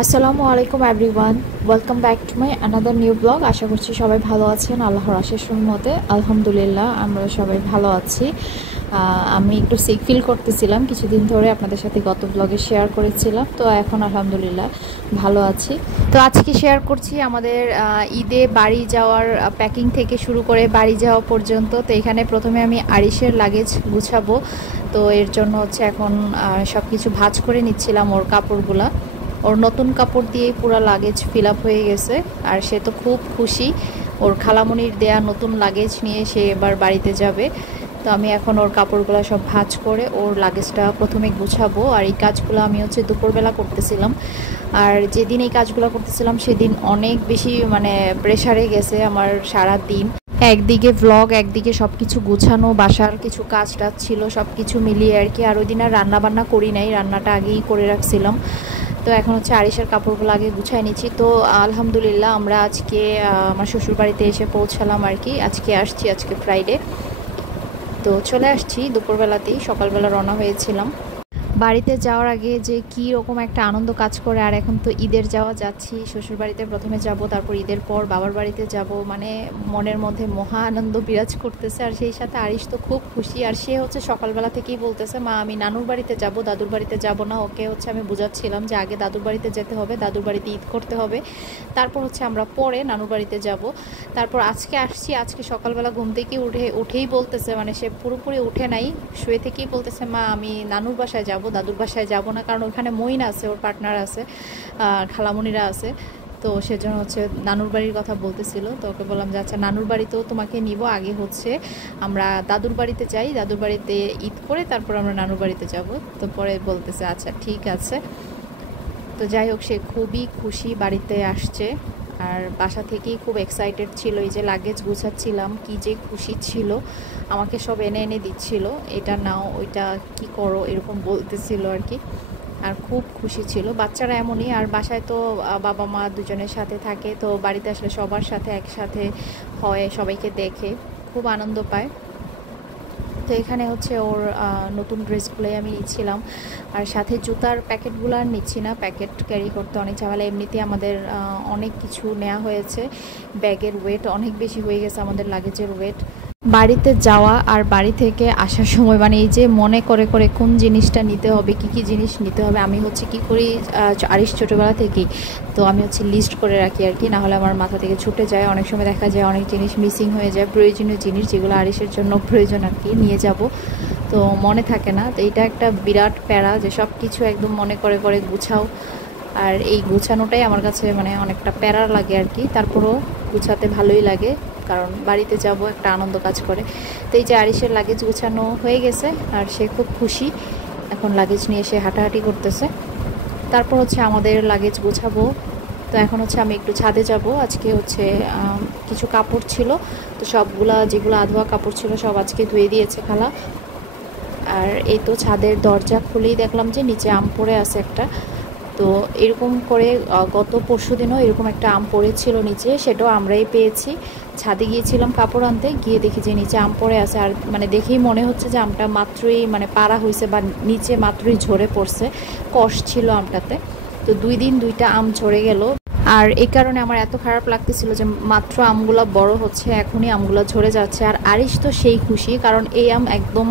আসসালামু আলাইকুম everyone, welcome back to my another new blog. আশা করছি সবাই ভালো আছেন। আল্লাহর অশেষ রহমতে আলহামদুলিল্লাহ আমরা সবাই ভালো আছি। আমি একটু সিক ফিল করতেছিলাম কিছুদিন ধরে, আপনাদের সাথে গত ব্লগে শেয়ার করেছিলাম, তো এখন আলহামদুলিল্লাহ ভালো আছি। তো আজকে শেয়ার করছি আমাদের ঈদে বাড়ি যাওয়ার প্যাকিং থেকে শুরু করে বাড়ি যাওয়া পর্যন্ত। তো এখানে প্রথমে আমি আরিশের লাগেজ গুছাবো, তো এর জন্য হচ্ছে এখন সব কিছু ভাঁজ করে নিচ্ছিলাম ওর কাপড়গুলা। ওর নতুন কাপড় দিয়ে পুরো লাগেজ ফিল আপ হয়ে গেছে, আর সে তো খুব খুশি। ওর খালামণির দেয়া নতুন লাগেজ নিয়ে সে এবার বাড়িতে যাবে। তো আমি এখন ওর কাপড়গুলো সব ভাঁজ করে ওর লাগেজটা প্রথমে গুছাবো। আর এই কাজগুলো আমি হচ্ছে দুপুরবেলা করতেছিলাম। আর যেদিন এই কাজগুলো করতেছিলাম সেদিন অনেক বেশি প্রেশারে গেছে আমার সারা দিন। একদিকে ভ্লগ, একদিকে সব কিছু গুছানো, বাসার কিছু কাজ টাজ ছিল, সব কিছু মিলিয়ে আর কি। আর ওই দিন আর রান্না বান্না করি নাই, রান্নাটা আগেই করে রাখছিলাম। তো এখন হচ্ছে আরিশের কাপড়গুলো আগে গুছাই নিচ্ছি। তো আলহামদুলিল্লাহ আমরা আজকে আমার শ্বশুর বাড়িতে এসে পৌঁছালাম আর কি। আজকে আসছি, আজকে ফ্রাইডে, তো চলে আসছি দুপুরবেলাতেই। সকালবেলা রওনা হয়েছিলাম। বাড়িতে যাওয়ার আগে যে কী রকম একটা আনন্দ কাজ করে। আর এখন তো ঈদের যাওয়া যাচ্ছি, শ্বশুর বাড়িতে প্রথমে যাব, তারপর ঈদের পর বাবার বাড়িতে যাব। মনের মধ্যে মহা আনন্দ বিরাজ করতেছে। আর সেই সাথে আরিশ তো খুব খুশি। আর সে হচ্ছে সকালবেলা থেকেই বলতেছে, মা আমি নানুর বাড়িতে যাব, দাদুর বাড়িতে যাব না। ওকে হচ্ছে আমি বুঝাচ্ছিলাম যে আগে দাদুর বাড়িতে যেতে হবে, দাদুর বাড়িতে ঈদ করতে হবে, তারপর হচ্ছে আমরা পরে নানুর বাড়িতে যাব। তারপর আজকে আসছি, আজকে সকালবেলা ঘুম থেকে উঠেই বলতেছে, সে পুরোপুরি উঠে নাই, শুয়ে থেকেই বলতেছে, মা আমি নানুর বাসায় যাব, দাদুর বাসায় যাব না। কারণ ওখানে মইন আছে, ওর পার্টনার আছে, খালামণিরা আছে। তো সেজন্য হচ্ছে নানুর বাড়ির কথা বলতেছিল। তো ওকে বললাম যে আচ্ছা নানুর বাড়িতেও তোমাকে নিব, আগে হচ্ছে আমরা দাদুর বাড়িতে যাই, দাদুর বাড়িতে ঈদ করে তারপর আমরা নানুর বাড়িতে যাব। তো পরে বলতেছে আচ্ছা ঠিক আছে। তো যাই হোক, সে খুবই খুশি বাড়িতে আসছে। আর বাসা থেকেই খুব এক্সাইটেড ছিল। এই যে লাগেজ গুছাচ্ছিলাম, কি যে খুশি ছিল, আমাকে সব এনে এনে দিচ্ছিল, এটা নাও ওইটা কি করো এরকম বলতেছিল আর কি। আর খুব খুশি ছিল। বাচ্চারা এমনই। আর বাসায় তো বাবা মা দুজনের সাথে থাকে, তো বাড়িতে আসলে সবার সাথে একসাথে হয়, সবাইকে দেখে খুব আনন্দ পায়। তো এখানে হচ্ছে ওর নতুন ড্রেসগুলোই আমি নিচ্ছিলাম। আর সাথে জুতার প্যাকেটগুলো আর নিচ্ছি না, প্যাকেট ক্যারি করতে অনেক ঝামেলা। এমনিতেই আমাদের অনেক কিছু নেওয়া হয়েছে, ব্যাগের ওয়েট অনেক বেশি হয়ে গেছে, আমাদের লাগেজের ওয়েট। বাড়িতে যাওয়া আর বাড়ি থেকে আসার সময় এই যে মনে করে করে কোন জিনিসটা নিতে হবে, কি কি জিনিস নিতে হবে, আমি হচ্ছে কি করি, আরিশ ছোটোবেলা থেকেই তো আমি হচ্ছে লিস্ট করে রাখি আর কি, নাহলে আমার মাথা থেকে ছুটে যায়। অনেক সময় দেখা যায় অনেক জিনিস মিসিং হয়ে যায়, প্রয়োজনীয় জিনিস যেগুলো আরিশের জন্য প্রয়োজন আর কি, নিয়ে যাব, তো মনে থাকে না। তো এটা একটা বিরাট প্যারা যে সব কিছু একদম মনে করে করে গুছাও। আর এই গুছানোটাই আমার কাছে অনেকটা প্যারা লাগে আর কি। তারপরও গুছাতে ভালোই লাগে, কারণ বাড়িতে যাব, একটা আনন্দ কাজ করে। তো এই যে আরিশের লাগেজ গুছানো হয়ে গেছে, আর সে খুব খুশি। এখন লাগেজ নিয়ে সে হাঁটাহাঁটি করতেছে। তারপর হচ্ছে আমাদের লাগেজ গোছাবো। তো এখন হচ্ছে আমি একটু ছাদে যাব। আজকে হচ্ছে কিছু কাপড় ছিল, তো সবগুলা যেগুলো আধোয়া কাপড় ছিল সব আজকে ধুয়ে দিয়েছে খালা। আর এই তো ছাদের দরজা খুলেই দেখলাম যে নিচে আম পড়ে আছে একটা। তো এরকম করে গত পরশু দিনও এরকম একটা আম পড়েছিল নিচে, সেটাও আমরাই পেয়েছি। ছাদে গিয়েছিলাম কাপড় আনতে, গিয়ে দেখি যে নিচে আম পড়ে আছে। আর দেখেই মনে হচ্ছে যে আমটা মাত্রই পাড়া হয়েছে বা নিচে মাত্রই ঝরে পড়ছে, কষ ছিল আমটাতে। তো 2 দিন 2টা আম ঝরে গেল। আর এই কারণে আমার এত খারাপ লাগতেছিল যে মাত্র আমগুলো বড় হচ্ছে, এখনই আমগুলো ঝরে যাচ্ছে। আর আরিশ তো সেই খুশি, কারণ এই আম একদম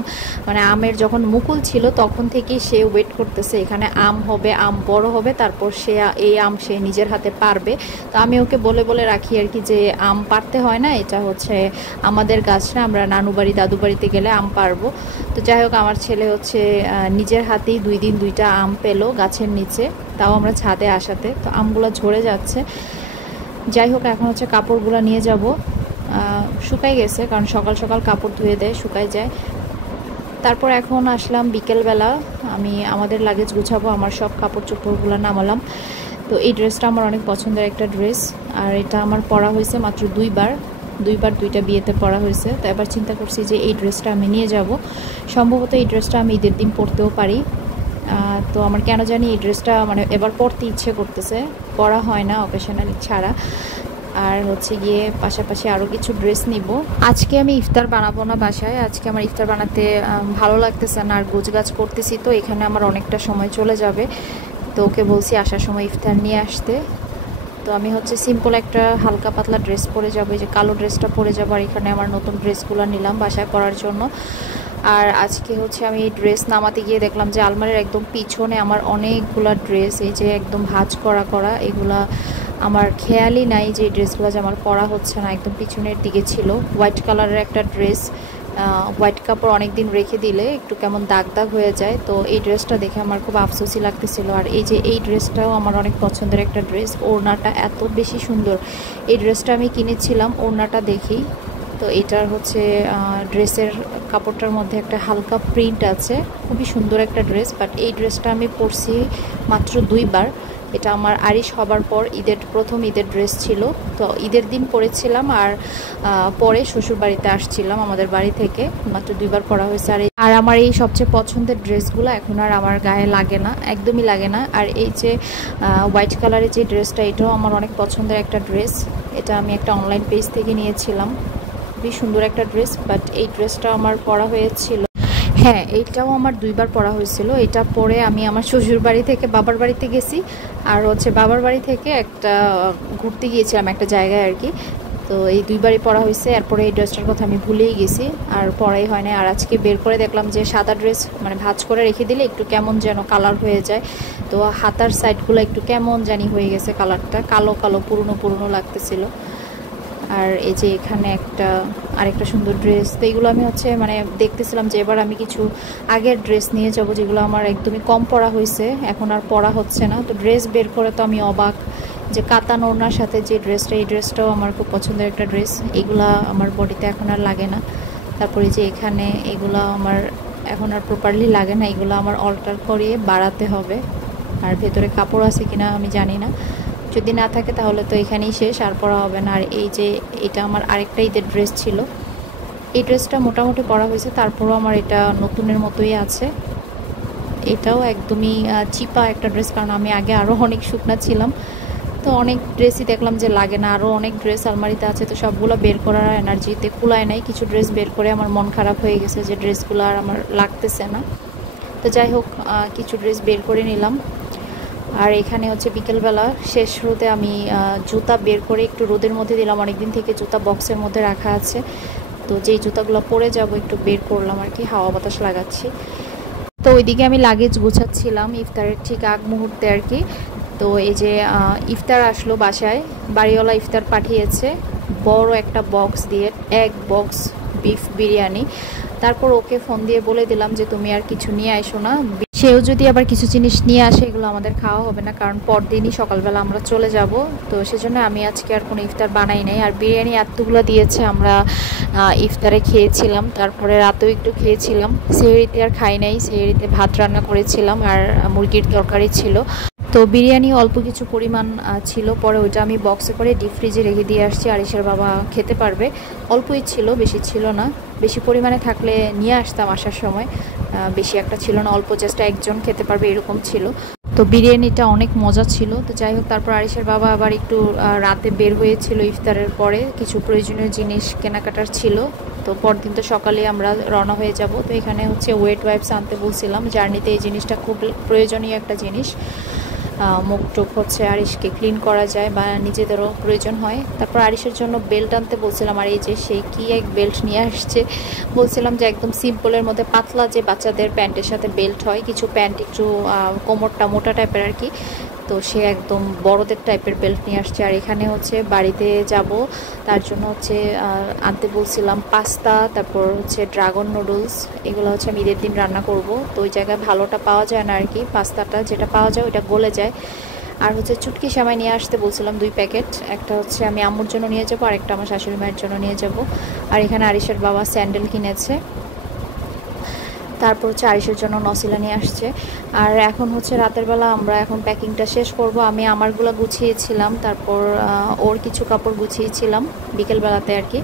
আমের যখন মুকুল ছিল তখন থেকেই সে ওয়েট করতেছে, এখানে আম হবে, আম বড় হবে, তারপর সে এই আম সে নিজের হাতে পারবে। তো আমি ওকে বলে বলে রাখি আর কি যে আম পারতে হয় না, এটা হচ্ছে আমাদের গাছ না, আমরা নানু বাড়ি দাদু বাড়িতে গেলে আম পারবো। তো যাই হোক, আমার ছেলে হচ্ছে নিজের হাতেই 2 দিন 2টা আম পেলো গাছের নিচে, তাও আমরা ছাদে আসাতে। তো আমগুলো ঝরে যাচ্ছে। যাই হোক, এখন হচ্ছে কাপড়গুলো নিয়ে যাব। শুকাই গেছে, কারণ সকাল সকাল কাপড় ধুয়ে দেয়, শুকাই যায়। তারপর এখন আসলাম বিকেলবেলা, আমি আমাদের লাগেজ গুছাবো, আমার সব কাপড় চোপড়গুলো নামালাম। তো এই ড্রেসটা আমার অনেক পছন্দের একটা ড্রেস, আর এটা আমার পরা হয়েছে মাত্র 2বার, 2টা বিয়েতে পরা হয়েছে। তো এবার চিন্তা করছি যে এই ড্রেসটা আমি নিয়ে যাব। সম্ভবত এই ড্রেসটা আমি ঈদের দিন পরতেও পারি। তো আমার কেন জানি এই ড্রেসটা এবার পরতে ইচ্ছে করতেছে, পরা হয় না অকেশনালি ছাড়া। আর হচ্ছে গিয়ে পাশাপাশি আরও কিছু ড্রেস নিব। আজকে আমি ইফতার বানাবো না বাসায়, আজকে আমার ইফতার বানাতে ভালো লাগতেছে না, আর গোছগাছ করতেছি, তো এখানে আমার অনেকটা সময় চলে যাবে। তো ওকে বলছি আসার সময় ইফতার নিয়ে আসতে। তো আমি হচ্ছে সিম্পল একটা হালকা পাতলা ড্রেস পরে যাবো, এই যে কালো ড্রেসটা পরে যাবো। আর এখানে আমার নতুন ড্রেসগুলো নিলাম বাসায় পরার জন্য। আর আজকে হচ্ছে আমি ড্রেস নামাতে গিয়ে দেখলাম যে আলমারির একদম পিছনে আমার অনেকগুলা ড্রেস, এই যে একদম ভাঁজ করা করা, এগুলা আমার খেয়ালই নাই যে এই ড্রেসগুলো যে আমার পরা হচ্ছে না, একদম পিছনের দিকে ছিল। হোয়াইট কালারের একটা ড্রেস, হোয়াইট কাপড় অনেক দিন রেখে দিলে একটু কেমন দাগ দাগ হয়ে যায়, তো এই ড্রেসটা দেখে আমার খুব আফসোসই লাগতেছিল। আর এই যে এই ড্রেসটাও আমার অনেক পছন্দের একটা ড্রেস, ওড়নাটা এত বেশি সুন্দর। এই ড্রেসটা আমি কিনেছিলাম ওড়নাটা দেখেই। তো এটার হচ্ছে ড্রেসের কাপড়টার মধ্যে একটা হালকা প্রিন্ট আছে, খুবই সুন্দর একটা ড্রেস। বাট এই ড্রেসটা আমি পরছি মাত্র 2বার। এটা আমার আরিশ হবার পর প্রথম ঈদের ড্রেস ছিল। তো ঈদের দিন পরেছিলাম, আর পরে শ্বশুরবাড়িতে আসছিলাম আমাদের বাড়ি থেকে, মাত্র 2বার পরা হয়েছে। আর আমার এই সবচেয়ে পছন্দের ড্রেসগুলো এখন আর আমার গায়ে লাগে না, একদমই লাগে না। আর এই যে হোয়াইট কালারের যে ড্রেসটা, এটাও আমার অনেক পছন্দের একটা ড্রেস। এটা আমি একটা অনলাইন পেজ থেকে নিয়েছিলাম, খুবই সুন্দর একটা ড্রেস। বাট এই ড্রেসটা আমার পরা হয়েছিল, হ্যাঁ এইটাও আমার 2বার পরা হয়েছিল। এটা পরে আমি আমার শ্বশুর বাড়ি থেকে বাবার বাড়িতে গেছি, আর হচ্ছে বাবার বাড়ি থেকে একটা ঘুরতে গিয়েছিলাম একটা জায়গায় আর কি। তো এই 2বারই পরা হয়েছে। এরপরে এই ড্রেসটার কথা আমি ভুলেই গেছি, আর পরাই হয় না। আর আজকে বের করে দেখলাম যে সাদা ড্রেস মানে ভাঁজ করে রেখে দিলে একটু কেমন যেন কালার হয়ে যায়। তো হাতার সাইডগুলো একটু কেমন জানি হয়ে গেছে, কালারটা কালো কালো পুরনো পুরনো লাগতেছিল। আর এই যে এখানে আরেকটা সুন্দর ড্রেস। তো এইগুলো আমি হচ্ছে মানে দেখতেছিলাম যে এবার আমি কিছু আগের ড্রেস নিয়ে যাব যেগুলো আমার একদমই কম পরা হয়েছে, এখন আর পরা হচ্ছে না। তো ড্রেস বের করে তো আমি অবাক যে কাতান ওড়নার সাথে যে ড্রেসটা, এই ড্রেসটাও আমার খুব পছন্দের একটা ড্রেস। এগুলা আমার বডিতে এখন আর লাগে না। তারপরে যে এখানে এগুলো আমার এখন আর প্রপারলি লাগে না, এগুলো আমার অল্টার করিয়ে বাড়াতে হবে। আর ভেতরে কাপড় আছে কিনা আমি জানি না, যদি না থাকে তাহলে তো এখানেই শেষ, আর পরা হবে না। আর এই যে এটা আমার আরেকটা ঈদের ড্রেস ছিল, এই ড্রেসটা মোটামুটি পরা হয়েছে, তারপরও আমার এটা নতুনের মতোই আছে। এটাও একদমই চিপা একটা ড্রেস, কারণ আমি আগে আরও অনেক শুকনা ছিলাম। তো অনেক ড্রেসই দেখলাম যে লাগে না, আরও অনেক ড্রেস আলমারিতে আছে, তো সবগুলো বের করার এনার্জিতে কুলায় নাই। কিছু ড্রেস বের করে আমার মন খারাপ হয়ে গেছে যে ড্রেসগুলো আর আমার লাগতেছে না। তো যাই হোক, কিছু ড্রেস বের করে নিলাম। আর এখানে হচ্ছে বিকেলবেলা শেষ হতে আমি জুতা বের করে একটু রোদের মধ্যে দিলাম, অনেকদিন থেকে জুতা বক্সের মধ্যে রাখা আছে। তো যেই জুতাগুলো পরে যাব একটু বের করলাম আর কি, হাওয়া বাতাস লাগাচ্ছি। তো ওইদিকে আমি লাগেজ গুছাচ্ছিলাম ইফতারের ঠিক আগ মুহূর্তে আর কি। তো এই যে ইফতার আসলো বাসায়, বাড়িওয়ালা ইফতার পাঠিয়েছে বড় একটা বক্স দিয়ে, এক বক্স বিফ বিরিয়ানি। তারপর ওকে ফোন দিয়ে বলে দিলাম যে তুমি আর কিছু নিয়ে আসো না, সেও যদি আবার কিছু জিনিস নিয়ে আসে এগুলো আমাদের খাওয়া হবে না, কারণ পরদিনই সকালবেলা আমরা চলে যাব। তো সেজন্য আমি আজকে আর কোনো ইফতার বানাই নাই। আর বিরিয়ানি এতগুলো দিয়েছে, আমরা ইফতারে খেয়েছিলাম, তারপরে রাতেও একটু খেয়েছিলাম। সেহরিতে আর খাই নাই, সেহরিতে ভাত রান্না করেছিলাম আর মুরগির তরকারি ছিল। তো বিরিয়ানি অল্প কিছু পরিমাণ ছিল, পরে ওইটা আমি বক্সে করে ডিপ ফ্রিজে রেখে দিয়ে আসছি। আরিশের বাবা খেতে পারবে, অল্পই ছিল, বেশি ছিল না। বেশি পরিমাণে থাকলে নিয়ে আসতাম আসার সময়, বেশি একটা ছিল না, অল্প জাস্ট একজন খেতে পারবে এরকম ছিল। তো বিরিয়ানিটা অনেক মজা ছিল। তো যাই হোক, তারপর আরিশের বাবা আবার একটু রাতে বের হয়েছিল ইফতারের পরে, কিছু প্রয়োজনীয় জিনিস কেনাকাটার ছিল। তো পরদিন তো সকালে আমরা রওনা হয়ে যাব। তো এখানে হচ্ছে ওয়েট ওয়াইপস আনতে বলছিলাম, জার্নিতে এই জিনিসটা খুব প্রয়োজনীয় একটা জিনিস। মুখ টুক হচ্ছে আরিশকে ক্লিন করা যায় বা নিজেদেরও প্রয়োজন হয়। তারপর আরিশের জন্য বেল্ট আনতে বলছিলাম, আর এই যে সে কি এক বেল্ট নিয়ে আসছে। বলছিলাম যে একদম সিম্পলের মধ্যে পাতলা যে বাচ্চাদের প্যান্টের সাথে বেল্ট হয়, কিছু প্যান্ট একটু কোমরটা মোটা টাইপের আর কি, তো সে একদম বড়দের টাইপের বেল্ট নিয়ে আসছে। আর এখানে হচ্ছে বাড়িতে যাব, তার জন্য হচ্ছে আনতে বলছিলাম পাস্তা, তারপর হচ্ছে ড্রাগন নুডলস, এগুলো হচ্ছে আমি ঈদের দিন রান্না করব। তো ওই জায়গায় ভালোটা পাওয়া যায় না আর কি, পাস্তাটা যেটা পাওয়া যায় ওইটা গলে যায়। আর হচ্ছে চুটকি সেমাই নিয়ে আসতে বলছিলাম 2 প্যাকেট, একটা হচ্ছে আমি আম্মুর জন্য নিয়ে যাবো, আর একটা আমার শাশুড়ি মায়ের জন্য নিয়ে যাব। আর এখানে আরিশের বাবা স্যান্ডেল কিনেছে, তারপর হচ্ছে আরিশের জন্য নসিলা নিয়ে আসছে। আর এখন হচ্ছে রাতের বেলা আমরা এখন প্যাকিংটা শেষ করব। আমি আমারগুলো গুছিয়েছিলাম, তারপর ওর কিছু কাপড় গুছিয়েছিলাম বিকেলবেলাতে আর কি।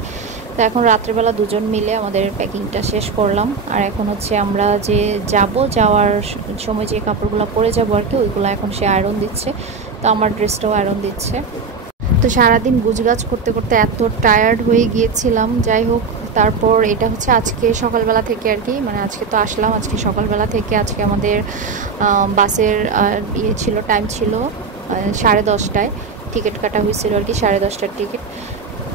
তো এখন রাত্রেবেলা দুজন মিলে আমাদের প্যাকিংটা শেষ করলাম। আর এখন হচ্ছে আমরা যে যাওয়ার সময় যে কাপড়গুলো পরে যাবো আর কি, ওইগুলো এখন সে আয়রন দিচ্ছে, তো আমার ড্রেসটাও আয়রন দিচ্ছে। তো সারাদিন গুজগাছ করতে করতে এত টায়ার্ড হয়ে গিয়েছিলাম। যাই হোক, তারপর এটা হচ্ছে আজকে সকালবেলা থেকে আর কি, মানে আজকে তো আসলাম, আজকে সকালবেলা থেকে আজকে আমাদের বাসের ইয়ে ছিল, টাইম ছিল 10:30টায় টিকিট কাটা হয়েছিল আর কি, 10:30টার টিকিট।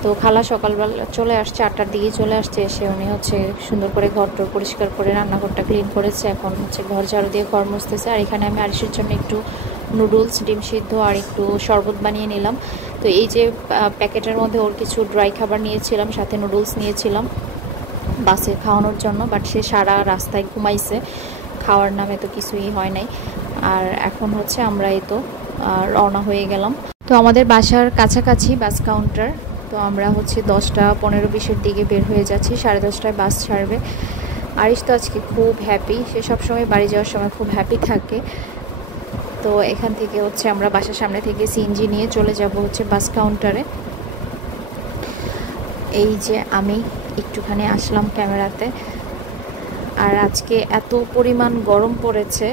তো খালা সকালবেলা চলে আসছে, 8টার দিকে চলে আসছে। এসে উনি হচ্ছে সুন্দর করে ঘরটা পরিষ্কার করে রান্নাঘরটা ক্লিন করেছে, এখন হচ্ছে ঘর ঝাড়ু দিয়ে ঘর মুছতেছে। আর এখানে আমি আরিশের জন্য একটু নুডলস, ডিম সিদ্ধ আর একটু শরবত বানিয়ে নিলাম। তো এই যে প্যাকেটের মধ্যে ওর কিছু ড্রাই খাবার নিয়েছিলাম, সাথে নুডলস নিয়েছিলাম বাসে খাওয়ানোর জন্য, বাট সে সারা রাস্তায় ঘুমাইছে, খাওয়ার নামে তো কিছুই হয় নাই। আর এখন হচ্ছে আমরা এই তো রওনা হয়ে গেলাম। তো আমাদের বাসার কাছাকাছি বাস কাউন্টার, তো আমরা হচ্ছে 10:15-20-এর দিকে বের হয়ে যাচ্ছি, 10:30টায় বাস ছাড়বে। আরিশ তো আজকে খুব হ্যাপি, সে সবসময় বাড়ি যাওয়ার সময় খুব হ্যাপি থাকে। তো এখান থেকে হচ্ছে আমরা বাসার সামনে থেকে সিএনজি নিয়ে চলে যাব হচ্ছে বাস কাউন্টারে। এই যে আমি একটুখানি আসলাম ক্যামেরাতে। আর আজকে এত পরিমাণ গরম পড়েছে,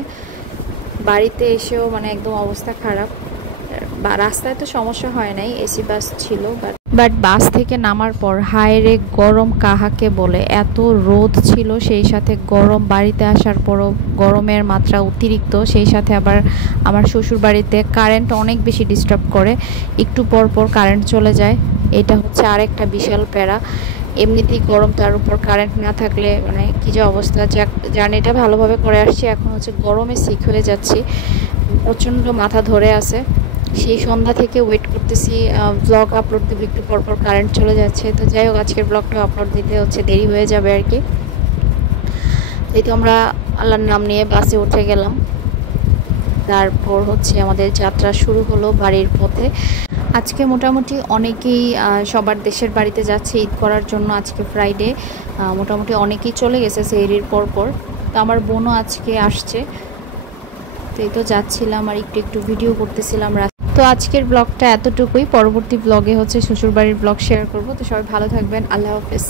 বাড়িতে এসেও মানে একদম অবস্থা খারাপ। বা রাস্তায় তো সমস্যা হয় নাই, এসি বাস ছিল, বাট বাস থেকে নামার পর হায়রে গরম কাহাকে বলে, এত রোদ ছিল, সেই সাথে গরম। বাড়িতে আসার পরও গরমের মাত্রা অতিরিক্ত, সেই সাথে আবার আমার শ্বশুর বাড়িতে কারেন্ট অনেক বেশি ডিস্টার্ব করে, একটু পর পর কারেন্ট চলে যায়। এটা হচ্ছে আরেকটা বিশাল প্যারা। এমনিতেই গরম, তার উপর কারেন্ট না থাকলে মানে কী যে অবস্থা। জার্নিটা ভালোভাবে করে আসছি, এখন হচ্ছে গরমে সিক হয়ে যাচ্ছি, প্রচণ্ড মাথা ধরে আছে। সেই সন্ধ্যা থেকে ওয়েট করতেছি ব্লগ আপলোড দেবো, একটু পরপর কারেন্ট চলে যাচ্ছে। তো যাই হোক, আজকের ব্লগটা আপলোড দিতে হচ্ছে দেরি হয়ে যাবে আর কি। এই তো আমরা আল্লাহর নাম নিয়ে বাসে উঠে গেলাম। তারপর হচ্ছে আমাদের যাত্রা শুরু হলো বাড়ির পথে। আজকে মোটামুটি অনেকেই সবার দেশের বাড়িতে যাচ্ছে ঈদ করার জন্য। আজকে ফ্রাইডে, মোটামুটি অনেকেই চলে গেছে সেহরির পরপর। তো আমার বোনও আজকে আসছে। তো এই তো যাচ্ছিলাম আর একটু একটু ভিডিও করতেছিলাম। তো আজকের ব্লগটা এতটুকুই, পরবর্তী ব্লগে হচ্ছে শ্বশুরবাড়ির ব্লগ শেয়ার করব। তো সবাই ভালো থাকবেন, আল্লাহ হাফেজ।